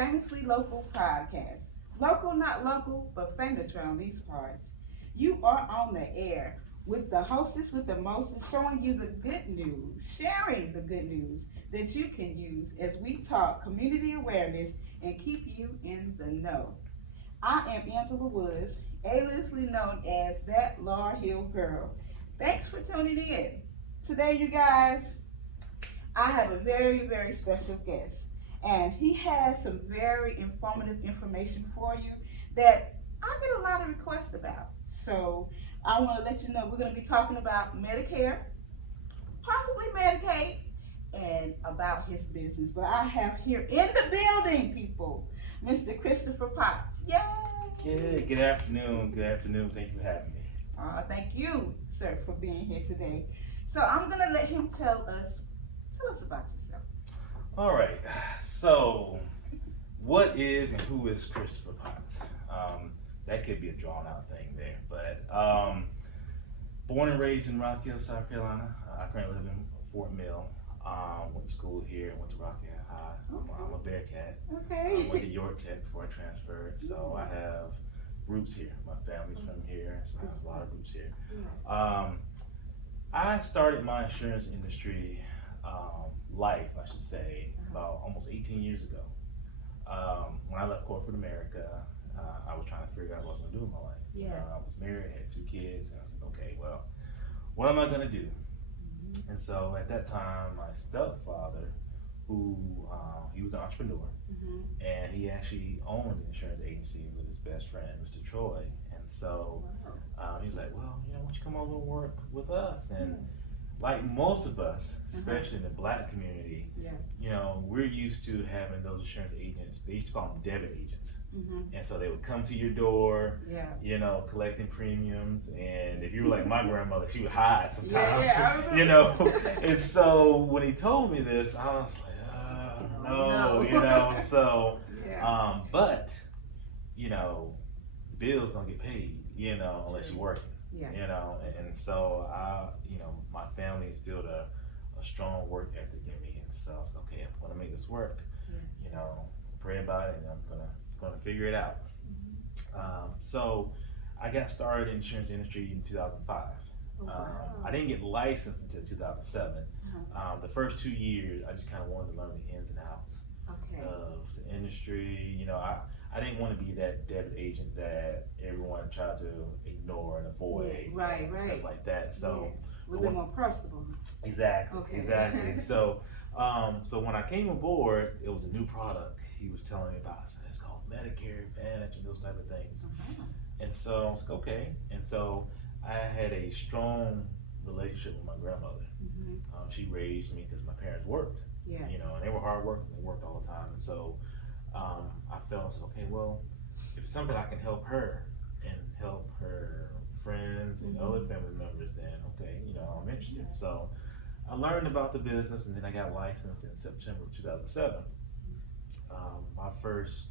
Famously Local podcast. Local, not local, but famous around these parts. You are on the air with the hostess with the mostest, showing you the good news, sharing the good news that you can use as we talk community awareness and keep you in the know. I am Angela Woods, aliasly known as that Laurel Hill Girl. Thanks for tuning in. Today, you guys, I have a very, very special guest, and he has some very informative information for you that I get a lot of requests about. So I want to let you know we're going to be talking about Medicare, possibly Medicaid, and about his business. But I have here in the building, people, Mr. Christopher Potts. Yay! Yeah, good afternoon. Good afternoon. Thank you for having me. Thank you, sir, for being here today. So I'm going to let him tell us about yourself. All right. So, what is and who is Christopher Potts? That could be a drawn out thing there. But born and raised in Rock Hill, South Carolina. I currently live in Fort Mill. Went to school here, went to Rock Hill High. I'm a Bearcat. Okay. Went to York Tech before I transferred. So I have roots here. My family's from here, so I have a lot of roots here. I started my insurance industry life, I should say, about almost 18 years ago. When I left corporate America, I was trying to figure out what I was going to do in my life. I was married, had 2 kids, and I was like, okay, well, what am I going to do? And so at that time, my stepfather, who he was an entrepreneur, and he actually owned an insurance agency with his best friend, Mr. Troy. And so he was like, well, why don't you come over and work with us? And like most of us, especially in the Black community, we're used to having those insurance agents. They used to call them debit agents. And so they would come to your door, collecting premiums. And if you were like my grandmother, she would hide sometimes, And so when he told me this, I was like, no. So, but, bills don't get paid, unless you work. And so my family instilled a strong work ethic in me, and so I was like, okay, I'm gonna make this work. Pray about it, and I'm gonna figure it out. So I got started in the insurance industry in 2005. I didn't get licensed until 2007. The first 2 years, I just kind of wanted to learn the ins and outs of the industry. I didn't want to be that debit agent that everyone tried to ignore and avoid, and stuff like that. So a little bit more personable. Exactly. So, so when I came aboard, it was a new product he was telling me about. So it's called Medicare Advantage and those type of things. And so I was like, okay. And so I had a strong relationship with my grandmother. She raised me because my parents worked. And they were hard working. They worked all the time. And so I felt, okay, well, if it's something I can help her and help her friends and other family members, then okay, I'm interested. So I learned about the business, and then I got licensed in September of 2007. My first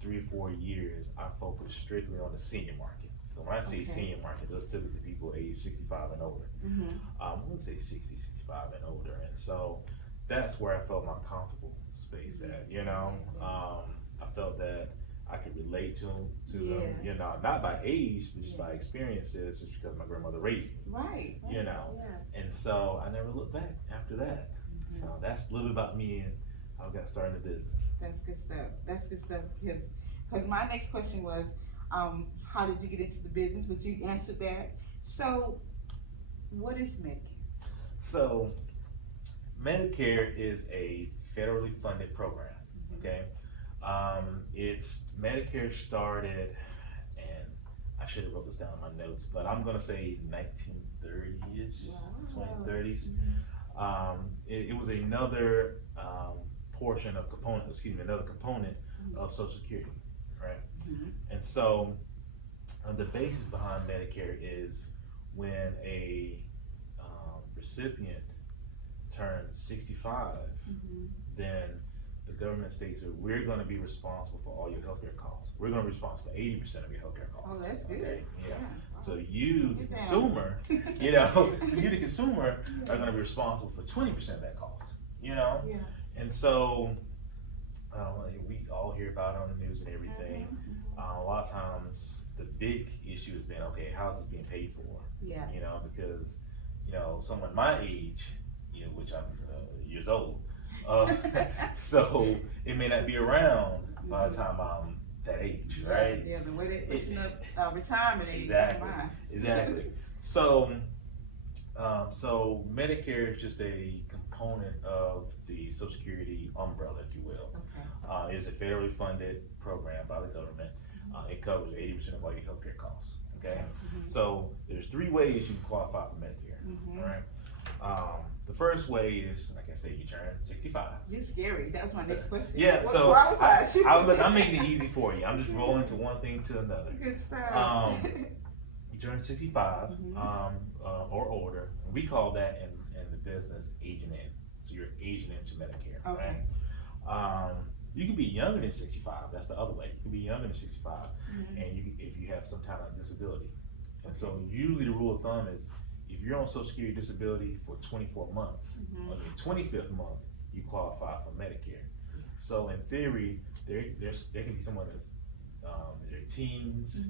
3 or 4 years, I focused strictly on the senior market. So when I say senior market, those typically people age 65 and older. I wouldn't say 60, 65 and older. And so that's where I felt my comfortable space at, I felt that I could relate to them, not by age, but just by experiences, just because my grandmother raised me. And so I never looked back after that. So that's a little bit about me and how I got started in the business. That's good stuff, because my next question was, how did you get into the business? But you answered that. So what is Medicare? So Medicare is a federally funded program, okay? It's Medicare started, and I should have wrote this down in my notes, but I'm gonna say 1930s, 2030s. It was another another component of Social Security, right? And so the basis behind Medicare is when a recipient turns 65, then the government states that we're going to be responsible for all your healthcare costs. We're going to be responsible for 80% of your healthcare costs. Oh, that's good. Okay? So you, the consumer, are going to be responsible for 20% of that cost. And so we all hear about it on the news and everything. A lot of times, the big issue has been, okay, how's this being paid for? Yeah. You know, because, you know, someone my age, you know, which I'm years old, so it may not be around by the time I'm that age, right? Yeah, the way they're pushing up retirement age. Exactly. Exactly. So, so Medicare is just a component of the Social Security umbrella, if you will. Okay. It's a federally funded program by the government. It covers 80% of all your healthcare costs. Okay, so there's 3 ways you can qualify for Medicare. All right. The first way is, like I said, you turn 65. You're scary. That's my next question. Yeah, What so qualifies you? I'm making it easy for you. I'm just rolling to one thing to another. Good stuff. You turn 65 or older. And we call that in the business aging in. So you're aging into Medicare, Okay. right? You can be younger than 65. That's the other way. You can be younger than 65, and if you have some kind of disability. And so usually the rule of thumb is if you're on Social Security disability for 24 months, on your 25th month, you qualify for Medicare. So in theory, there can be someone that's in their teens,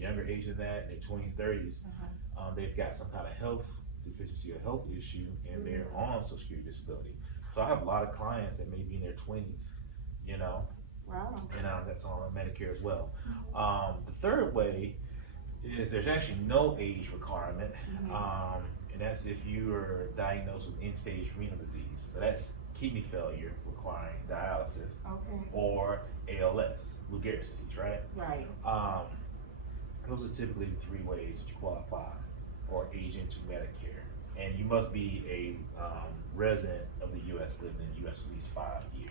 younger age than that, in their 20s, 30s. They've got some kind of health deficiency or health issue, and they're on Social Security disability. So I have a lot of clients that may be in their 20s, you know, Wow. and that's on Medicare as well. The third way is there's actually no age requirement, and that's if you are diagnosed with end-stage renal disease. So that's kidney failure requiring dialysis, Okay. or ALS, Lou Gehrig's disease, right? Right. Those are typically the 3 ways that you qualify or age into Medicare. And you must be a resident of the U.S., living in the U.S. for at least 5 years.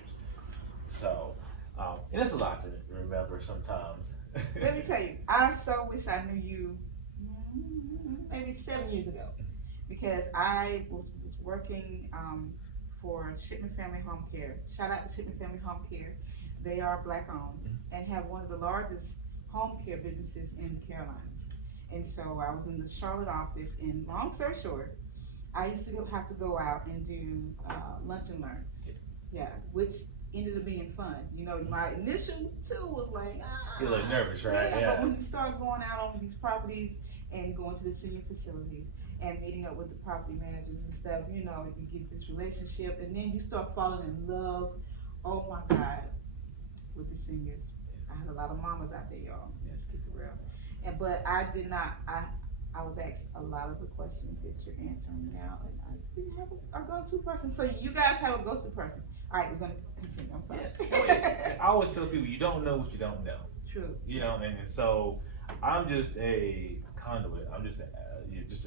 So, and that's a lot to remember sometimes. Let me tell you, I so wish I knew you maybe 7 years ago, because I was working for Shipman Family Home Care. Shout out to Shipman Family Home Care. They are Black owned and have one of the largest home care businesses in the Carolinas. And so I was in the Charlotte office, and long story short, I used to have to go out and do lunch and learns. Yeah, which ended up being fun. You know, my initial too was like, You're like nervous, right? Yeah, but when you start going out on these properties and going to the senior facilities and meeting up with the property managers and stuff, you know, you get this relationship, and then you start falling in love, oh my God, with the seniors. I had a lot of mamas out there, y'all. Let's keep it real. But I did not, I was asked a lot of the questions that you're answering now, and I didn't have a go-to person. So you guys have a go-to person. All right, we're gonna continue. I'm sorry. Yeah. I always tell people you don't know what you don't know. True. You know, and so I'm just a conduit. I'm just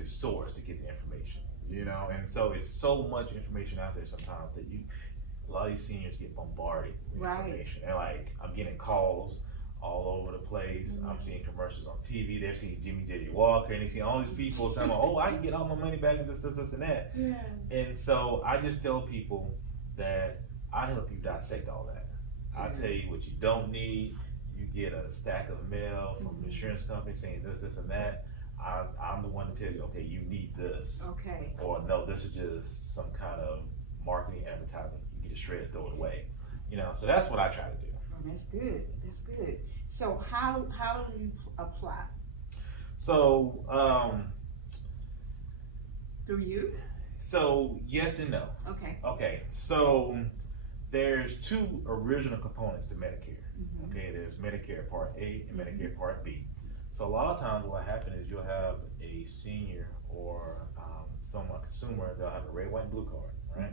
a source to get the information. You know, and so it's so much information out there sometimes that a lot of these seniors get bombarded with information. They're like, I'm getting calls all over the place. I'm seeing commercials on TV. They're seeing Jimmy J. Walker, and they see all these people telling me, oh, I can get all my money back and this, and that. Yeah. And so I just tell people that I help you dissect all that. I tell you what you don't need. You get a stack of mail from the insurance company saying this, and that. I'm the one to tell you, okay, you need this. Okay. Or no, this is just some kind of marketing advertisement. You can just straight up throw it away. You know, so that's what I try to do. Oh, that's good. That's good. So how do you apply? So Through you? So yes and no. Okay. Okay. So there's 2 original components to Medicare. Okay, there's Medicare Part A and Medicare Part B. So a lot of times what happens is you'll have a senior or a consumer, they'll have a red, white, and blue card, right?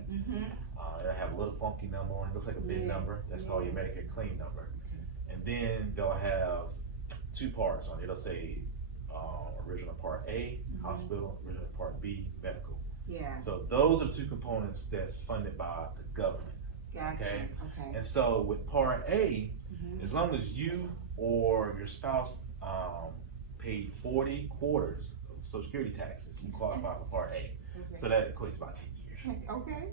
It'll have a little funky number on it, looks like a big number. That's called your Medicare claim number. And then they'll have 2 parts on it. It'll say original Part A, hospital, original Part B, medical. Yeah. So those are 2 components that's funded by the government. Gotcha. Okay. Okay. And so with Part A, as long as you or your spouse paid 40 quarters of Social Security taxes, you qualify for Part A. Okay. So that equates to about 10 years. Okay.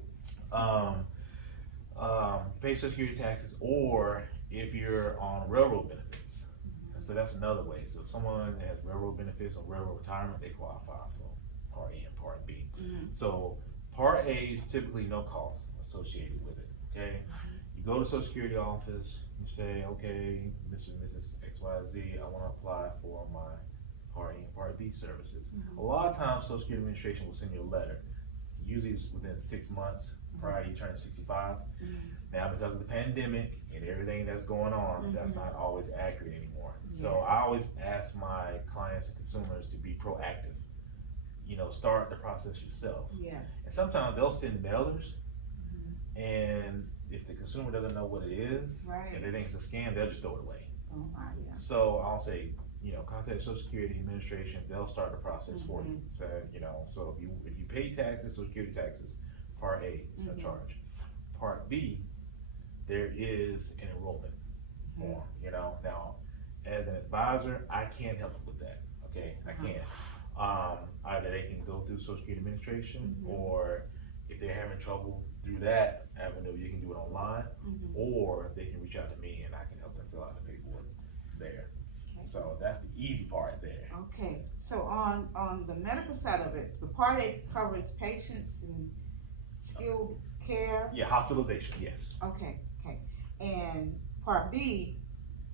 Pay Social Security taxes, or if you're on railroad benefits. And so that's another way. So if someone has railroad benefits or railroad retirement, they qualify for Part A and Part B. So Part A is typically no cost associated with it. Okay, you go to Social Security office, you say, okay, Mr. and Mrs. XYZ, I want to apply for my Part A and Part B services. A lot of times, Social Security Administration will send you a letter. Usually it's within 6 months prior to you turning 65. Now, because of the pandemic and everything that's going on, that's not always accurate anymore. So I always ask my clients and consumers to be proactive. You know, start the process yourself. And sometimes they'll send mailers, and if the consumer doesn't know what it is, and they think it's a scam, they'll just throw it away. So I'll say, you know, contact Social Security Administration. They'll start the process for you. So, you know, so if you pay taxes, Social Security taxes, Part A is no charge. Part B, there is an enrollment form. You know, now as an advisor, I can't help with that. Okay, I can't. Either they can go through Social Security Administration, or if they're having trouble through that avenue, you can do it online, or they can reach out to me and I can help them fill out the paperwork there. So that's the easy part there. Okay, so on the medical side of it, the Part A covers patients and skilled care. Yeah, hospitalization, yes. Okay, and Part B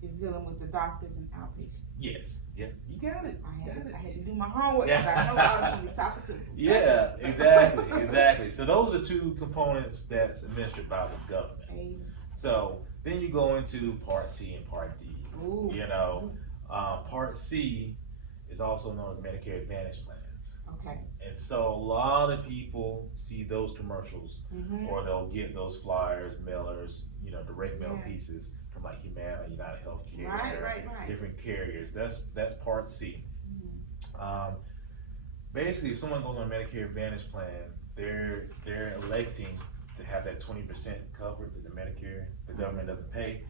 is dealing with the doctors and outpatients. Yes, you got it. I had to do my homework because I know I was going to be talking to them. Yeah, exactly. So those are the two components that's administered by the government. So then you go into Part C and Part D. You know, Part C is also known as Medicare Advantage plans. Okay. And so a lot of people see those commercials, or they'll get those flyers, mailers, you know, direct mail pieces from like Humana, United Healthcare, right. different carriers. That's Part C. Basically, if someone goes on a Medicare Advantage plan, they're electing to have that 20% covered that the government doesn't pay.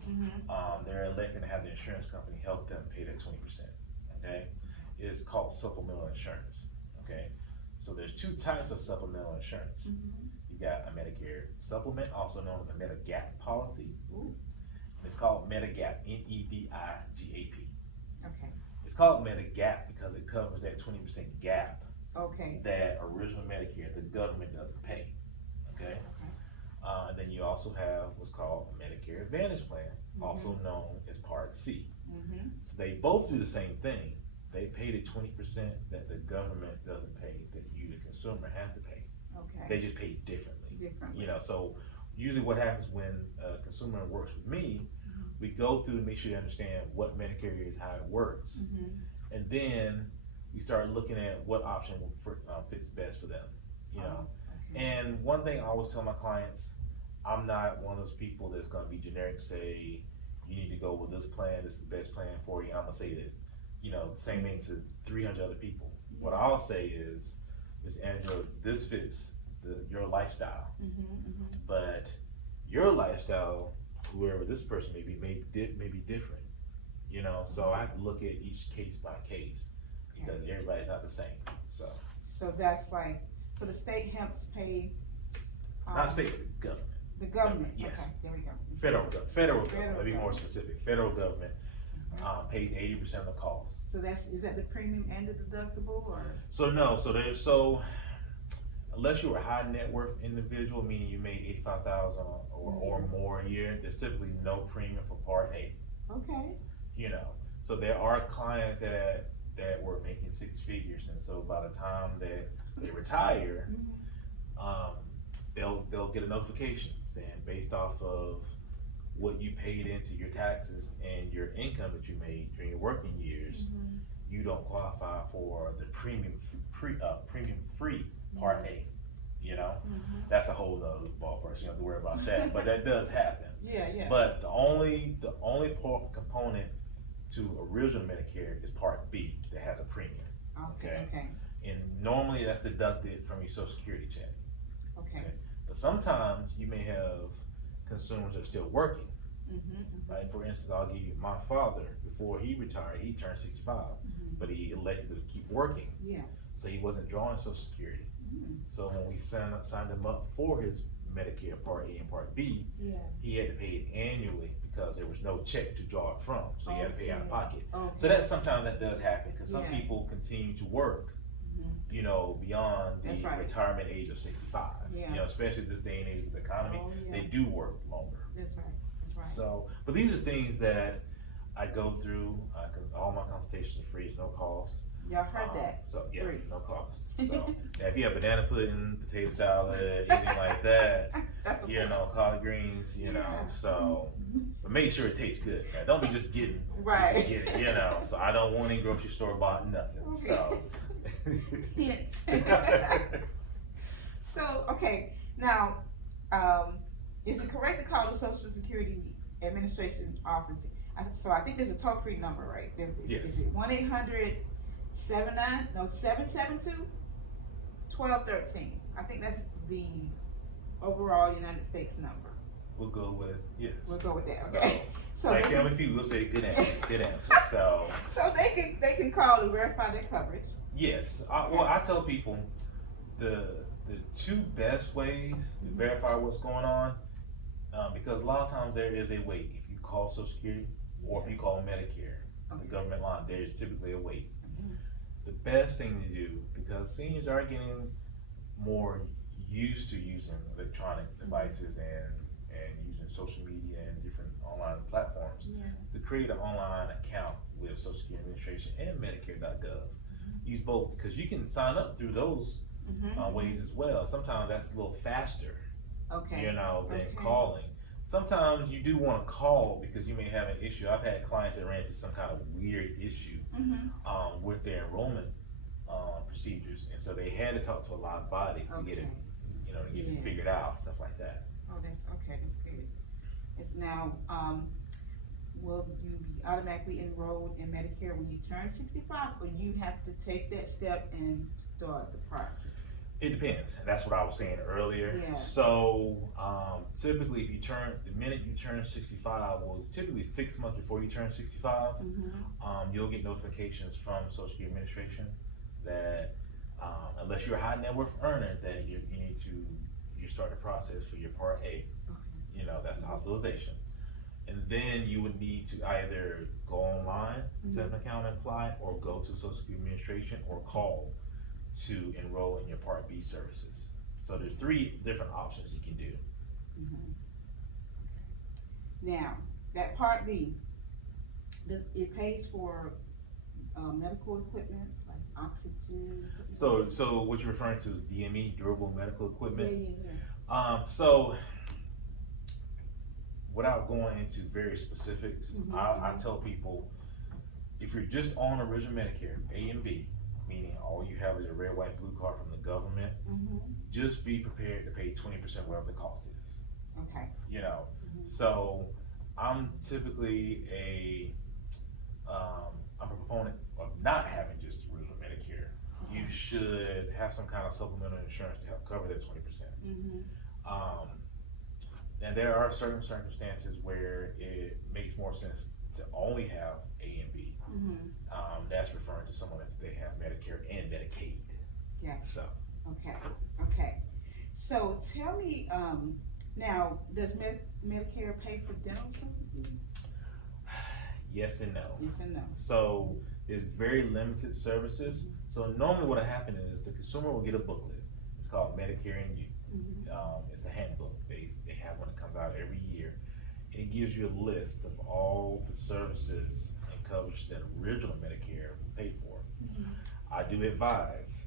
They're electing to have the insurance company help them pay that 20%. Okay, it's called supplemental insurance. Okay, so there's two types of supplemental insurance. You got a Medicare supplement, also known as a Medigap policy. It's called Medigap, Medigap. Okay. It's called Medigap because it covers that 20% gap Okay. that original Medicare, the government doesn't pay. Okay. And then you also have what's called a Medicare Advantage plan, also known as Part C. So they both do the same thing. They pay the 20% that the government doesn't pay, that you, the consumer, has to pay. Okay. They just pay differently. You know, so usually what happens when a consumer works with me, we go through and make sure they understand what Medicare is, how it works, and then we start looking at what option fits best for them. You know, and one thing I always tell my clients, I'm not one of those people that's going to be generic, say you need to go with this plan, this is the best plan for you. I'm gonna say that, you know, the same thing to 300 other people. What I'll say is Angela, this fits your lifestyle, but your lifestyle, whoever this person may be different. You know, so I have to look at each case by case because everybody's not the same. So that's like, so the state helps pay. Not state, the government. The government. Yes. Okay, there we go. Federal government. Let me be more specific. Federal government pays 80% of the cost. So is that the premium and the deductible, or? So no. Unless you're a high net worth individual, meaning you made $85,000 or more a year, there's typically no premium for Part A. Okay. You know, so there are clients that were making six figures, and so by the time that they retire, they'll get a notification saying, based off of what you paid into your taxes and your income that you made during your working years, you don't qualify for the premium free Part A. You know, that's a whole nother ballpark. So you don't have to worry about that, but that does happen. Yeah. But the only component to original Medicare is Part B that has a premium. Okay. And normally that's deducted from your Social Security check. Okay. But sometimes you may have consumers that are still working. Right? For instance, I'll give you my father. Before he retired, he turned 65, but he elected to keep working. Yeah. So he wasn't drawing Social Security. So when we signed him up for his Medicare Part A and Part B, he had to pay it annually because there was no check to draw it from. So he had to pay out of pocket. So sometimes that does happen because some people continue to work you know, beyond the That's right. retirement age of 65. Yeah. You know, especially this day and age with the economy, Oh, yeah. they do work longer. That's right. That's right. So, but these are things that I go through. All my consultations are free, it's no cost. Y'all heard that? So yeah, Free. no cost. So now if you have banana pudding, potato salad, anything like that, That's okay. you know, collard greens, you know, so, but make sure it tastes good. Now, don't be just getting, Right. just get it, you know, so I don't want any grocery store bought nothing, so. Hint. So, okay, now, is it correct to call the Social Security Administration office? So I think there's a toll-free number, right? Yes. Is it 772-1213? I think that's the overall United States number. We'll go with, yes. We'll go with that, okay? So like they Family can, Feud, we'll say good answer, good answer, so. so they can call to verify their coverage. Yes, well, I tell people the two best ways to verify what's going on, because a lot of times there is a wait. If you call Social Security or if you call Medicare, the government line, there's typically a wait. The best thing to do, because seniors are getting more used to using electronic devices and using social media and different online platforms, to create an online account with Social Security Administration and Medicare.gov. Use both, because you can sign up through those ways as well. Sometimes that's a little faster, you know, than calling. Sometimes you do want to call because you may have an issue. I've had clients that ran into some kind of weird issue with their enrollment procedures, and so they had to talk to a live body to get it, you know, to get it figured out, stuff like that. Oh, that's okay. That's good. It's now, will you be automatically enrolled in Medicare when you turn 65, or you have to take that step and start the process? It depends. That's what I was saying earlier. Yeah. So typically, if you turn the minute you turn 65, well, typically 6 months before you turn 65, you'll get notifications from Social Security Administration that unless you're a high net worth earner, that you need to start the process for your Part A. You know, that's the hospitalization. And then you would need to either go online, set an account and apply, or go to Social Security Administration or call to enroll in your Part B services. So there's 3 different options you can do. Now, that Part B, it pays for medical equipment, like oxygen. So what you're referring to is DME, durable medical equipment. Yeah. So without going into very specifics, I tell people, if you're just on original Medicare, A and B, meaning all you have is a red, white, blue card from the government, just be prepared to pay 20% whatever the cost is. Okay. You know, so I'm typically I'm a proponent of not having just original Medicare. You should have some kind of supplemental insurance to help cover that 20%. And there are certain circumstances where it makes more sense to only have A and B. That's referring to someone if they have Medicare and Medicaid. Yeah. So. Okay. So tell me, now, does Medicare pay for dental services? Yes and no. Yes and no. So there's very limited services. So normally what will happen is the consumer will get a booklet. It's called Medicare and You. It's a handbook. They have one that comes out every year. It gives you a list of all the services and coverage that original Medicare paid for. I do advise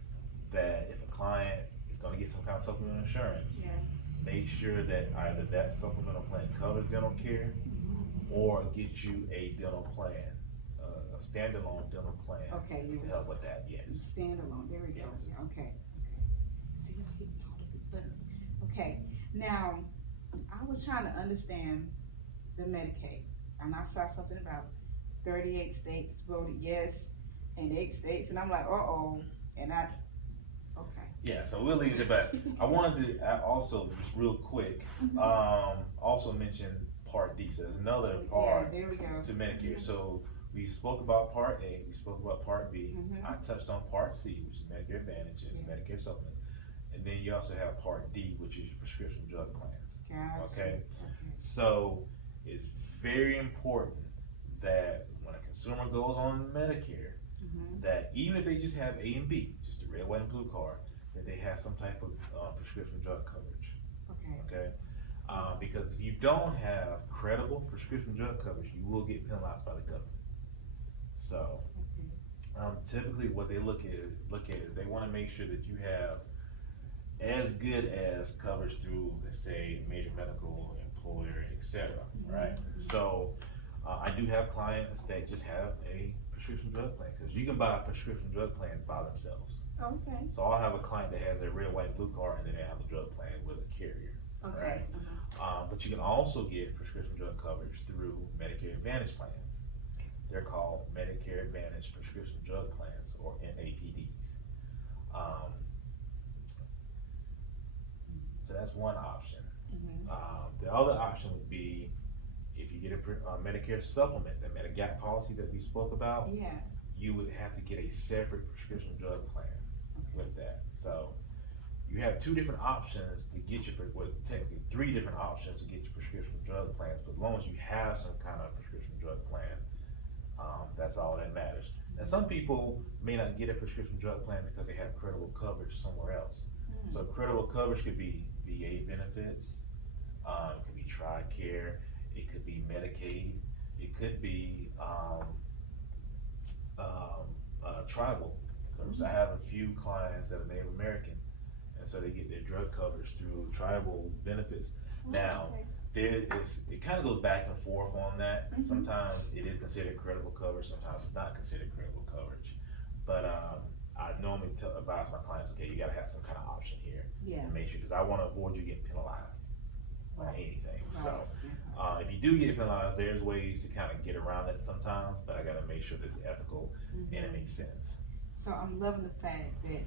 that if a client is going to get some kind of supplemental insurance, make sure that either that supplemental plan covers dental care or get you a dental plan, a standalone dental plan to help with that. Yes. Standalone. There we go. Yes. Okay. See, I'm hitting all of the buttons. Okay. Now, I was trying to understand the Medicaid, and I saw something about 38 states voted yes, and 8 states, and I'm like, Yeah, so we'll leave it there, but I wanted to also, just real quick, also mention Part D. So there's another part there we go. to Medicare. So we spoke about Part A, we spoke about Part B. I touched on Part C, which is Medicare Advantage and Medicare Supplements. And then you also have Part D, which is your prescription drug plans. Okay? So it's very important that when a consumer goes on Medicare, that even if they just have A and B, just the red, white, and blue card, that they have some type of prescription drug coverage. Okay. Okay. Because if you don't have credible prescription drug coverage, you will get penalized by the government. So, typically, what they look at is they want to make sure that you have as good as coverage through, let's say, major medical, employer, etc. Right? So, I do have clients that just have a prescription drug plan, because you can buy a prescription drug plan by themselves. Okay. So I'll have a client that has a red, white, blue card, and then they have a drug plan with a carrier. Okay. Right? But you can also get prescription drug coverage through Medicare Advantage plans. They're called Medicare Advantage Prescription Drug Plans, or MAPDs. So that's one option. The other option would be if you get a Medicare supplement, the Medigap policy that we spoke about. Yeah. You would have to get a separate prescription drug plan with that. So you have two different options to get your, well, technically 3 different options to get your prescription drug plans, but as long as you have some kind of prescription drug plan, that's all that matters. Now, some people may not get a prescription drug plan because they have credible coverage somewhere else. So credible coverage could be VA benefits, it could be TRICARE, it could be Medicaid, it could be tribal coverage. I have a few clients that are Native American, and so they get their drug coverage through tribal benefits. Now, it kind of goes back and forth on that. Sometimes it is considered credible coverage, sometimes it's not considered credible coverage. But I normally advise my clients, okay, you gotta have some kind of option here. Yeah. And make sure, because I wanna avoid you getting penalized on anything. So if you do get penalized, there's ways to kind of get around that sometimes, but I gotta make sure that it's ethical and it makes sense. So I'm loving the fact that,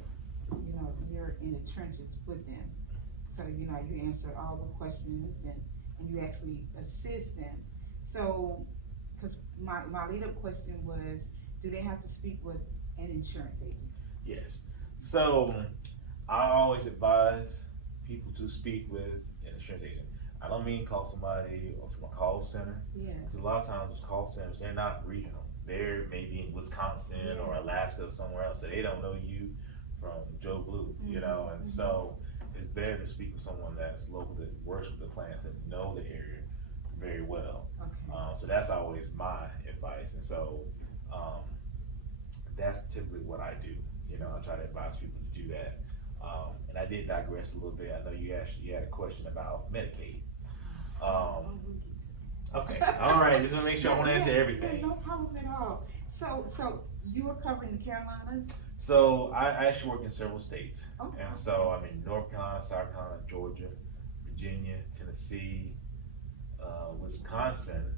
you know, you're in the trenches with them. So, you know, you answer all the questions and you actually assist them. So, because my lead-up question was, do they have to speak with an insurance agent? Yes. So I always advise people to speak with an insurance agent. I don't mean call somebody from a call center. Yeah. Because a lot of times those call centers, they're not regional. They're maybe in Wisconsin or Alaska or somewhere else, so they don't know you from Joe Blue, you know, and so it's better to speak with someone that's local, that works with the plants, that know the area very well. Okay. So that's always my advice, and so that's typically what I do. You know, I try to advise people to do that. And I did digress a little bit. I know you had a question about Medicaid. Okay, all right. Just want to make sure I want to answer everything. No problem at all. So you are covering the Carolinas? So I actually work in several states, Okay. and so I'm in North Carolina, South Carolina, Georgia, Virginia, Tennessee, Wisconsin,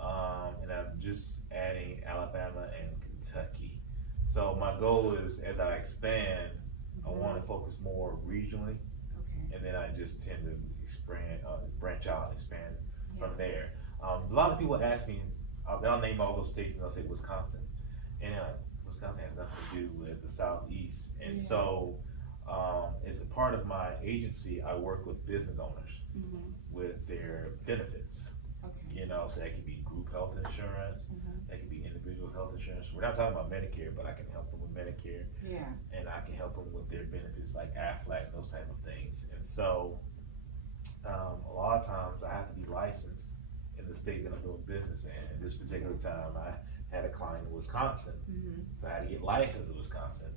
and I'm just adding Alabama and Kentucky. So my goal is, as I expand, I want to focus more regionally, and then I just tend to branch out and expand from there. A lot of people ask me, they'll name all those states and they'll say Wisconsin, and Wisconsin has nothing to do with the Southeast. And so as a part of my agency, I work with business owners with their benefits. You know, so that could be group health insurance, that could be individual health insurance. We're not talking about Medicare, but I can help them with Medicare. Yeah. And I can help them with their benefits like Aflac and those type of things. And so a lot of times I have to be licensed in the state that I'm doing business in. At this particular time, I had a client in Wisconsin, so I had to get licensed in Wisconsin,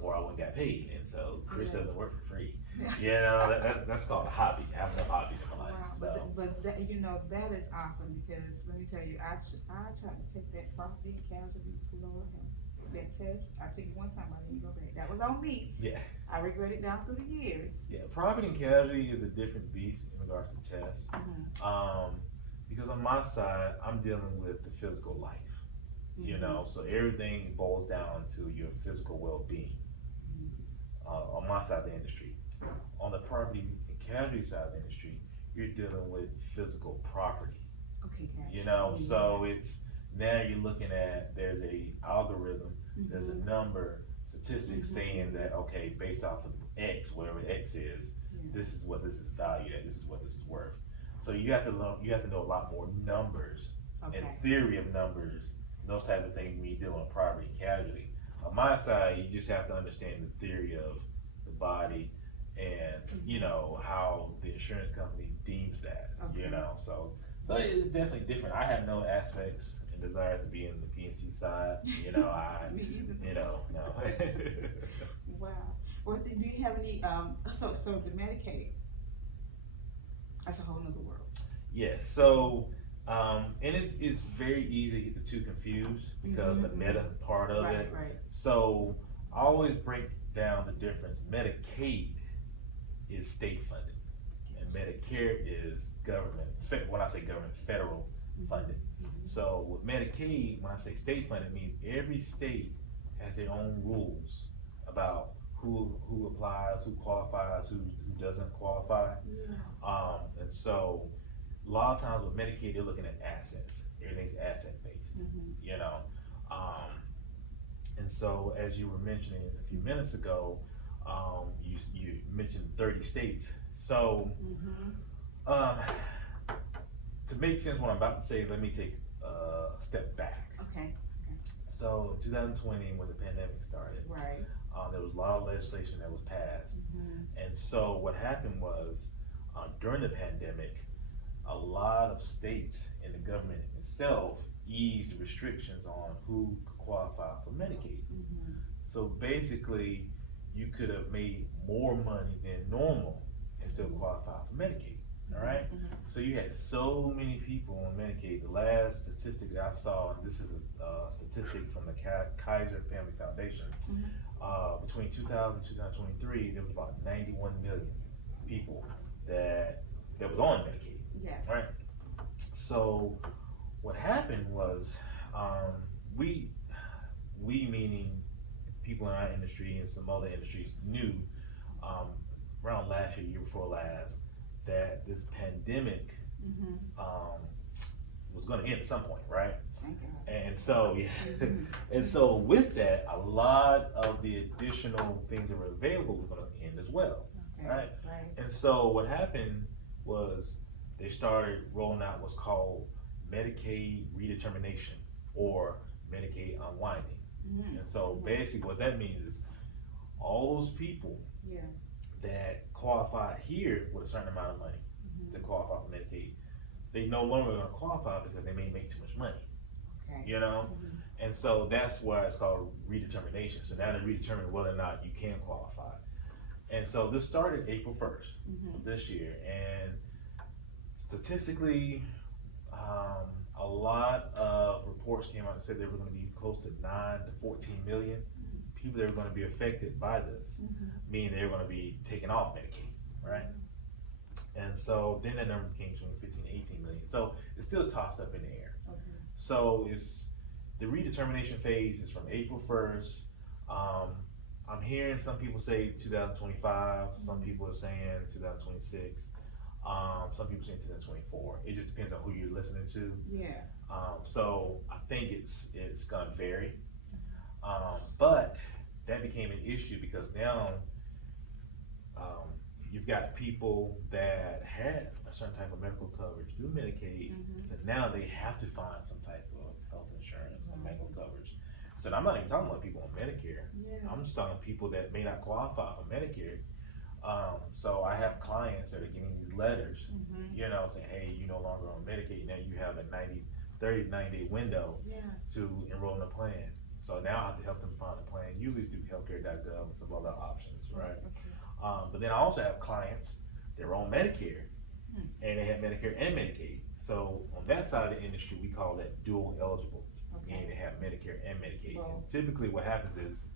or I wouldn't get paid. And so Chris doesn't work for free. You know, that's called a hobby. I have enough hobbies in my life. Wow, So. but that, you know, that is awesome, because let me tell you, I tried to take that property and casualty to Lord, that test. I took it one time, I didn't go back. That was on me. Yeah. I regret it down through the years. Yeah, property and casualty is a different beast in regards to tests. Because on my side, I'm dealing with the physical life. You know, so everything boils down to your physical well-being on my side of the industry. On the property and casualty side of the industry, you're dealing with physical property. Okay, gotcha. You know, so it's, now you're looking at, there's a algorithm, there's a number, statistics saying that, okay, based off of X, whatever X is, this is what this is valued at, this is what this is worth. So you have to know a lot more numbers and theory of numbers, those type of things when you deal with property and casualty. on my side, you just have to understand the theory of the body and, you know, how the insurance company deems that, you know, so it is definitely different. I have no aspects and desires to be in the PNC side, you know, Me either. you know, no. Wow. Well, do you have any, so the Medicaid, that's a whole nother world. Yes, so, and it's very easy to get the two confused because the meta part of it. Right. So I always break down the difference. Medicaid is state funded, and Medicare is government. When I say government, federal funded. So with Medicaid, when I say state funded, it means every state has their own rules about who applies, who qualifies, who doesn't qualify. And so a lot of times with Medicaid, they're looking at assets. Everything's asset based, you know. And so as you were mentioning a few minutes ago, you mentioned 30 states. So to make sense what I'm about to say, let me take a step back. Okay. So in 2020, when the pandemic started, Right. there was a lot of legislation that was passed. And so what happened was, during the pandemic, a lot of states and the government itself eased the restrictions on who could qualify for Medicaid. So basically, you could have made more money than normal and still qualify for Medicaid. All right. So you had so many people on Medicaid. The last statistic that I saw, and this is a statistic from the Kaiser Family Foundation, between 2000 and 2023, there was about 91 million people that was on Medicaid. Yeah. Right. So what happened was, we meaning people in our industry and some other industries knew around last year before last, that this pandemic was going to end at some point, right? Thank God. And so, and so with that, a lot of the additional things that were available were going to end as well, right? And so what happened was they started rolling out what's called Medicaid redetermination or Medicaid unwinding. And so basically what that means is all those people that qualified here with a certain amount of money to qualify for Medicaid, they no longer going to qualify because they may make too much money, you know? And so that's why it's called redetermination. So now they redetermine whether or not you can qualify. And so this started April 1st of this year, and statistically, a lot of reports came out and said there were going to be close to 9 to 14 million people that are going to be affected by this, meaning they're going to be taken off Medicaid, right? And so then that number became between 15 to 18 million. So it's still tossed up in the air. So it's the redetermination phase is from April 1st. I'm hearing some people say 2025. Some people are saying 2026. Some people saying 2024. It just depends on who you're listening to. So I think it's gonna vary. But that became an issue because now you've got people that had a certain type of medical coverage through Medicaid, so now they have to find some type of health insurance and medical coverage. So I'm not even talking about people on Medicare. I'm just talking about people that may not qualify for Medicare. So I have clients that are getting these letters, you know, saying, hey, you no longer on Medicaid, now you have a 30 to 90 day window to enroll in a plan. So now I have to help them find a plan, usually through healthcare.gov and some other options, right? But then I also have clients that are on Medicare, and they have Medicare and Medicaid. So on that side of the industry, we call that dual eligible, meaning they have Medicare and Medicaid. And typically what happens is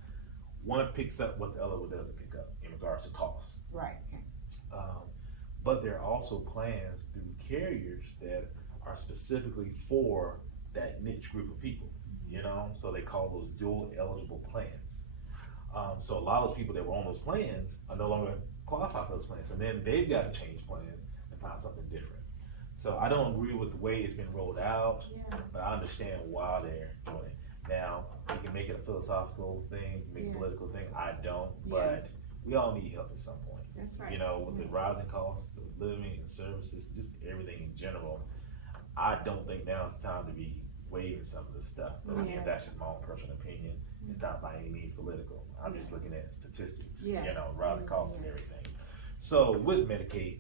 one picks up what the other one doesn't pick up in regards to costs. But there are also plans through carriers that are specifically for that niche group of people, you know? So they call those dual eligible plans. So a lot of those people that were on those plans are no longer qualified for those plans. And then they've got to change plans and find something different. So I don't agree with the way it's been rolled out, but I understand why they're doing it. Now, you can make it a philosophical thing, make it a political thing. I don't, but we all need help at some point. That's right. You know, with the rising costs of living and services, just everything in general, I don't think now it's time to be waiving some of this stuff. But again, that's just my own personal opinion. It's not by any means political. I'm just looking at statistics, Yeah. around the cost of everything. So with Medicaid,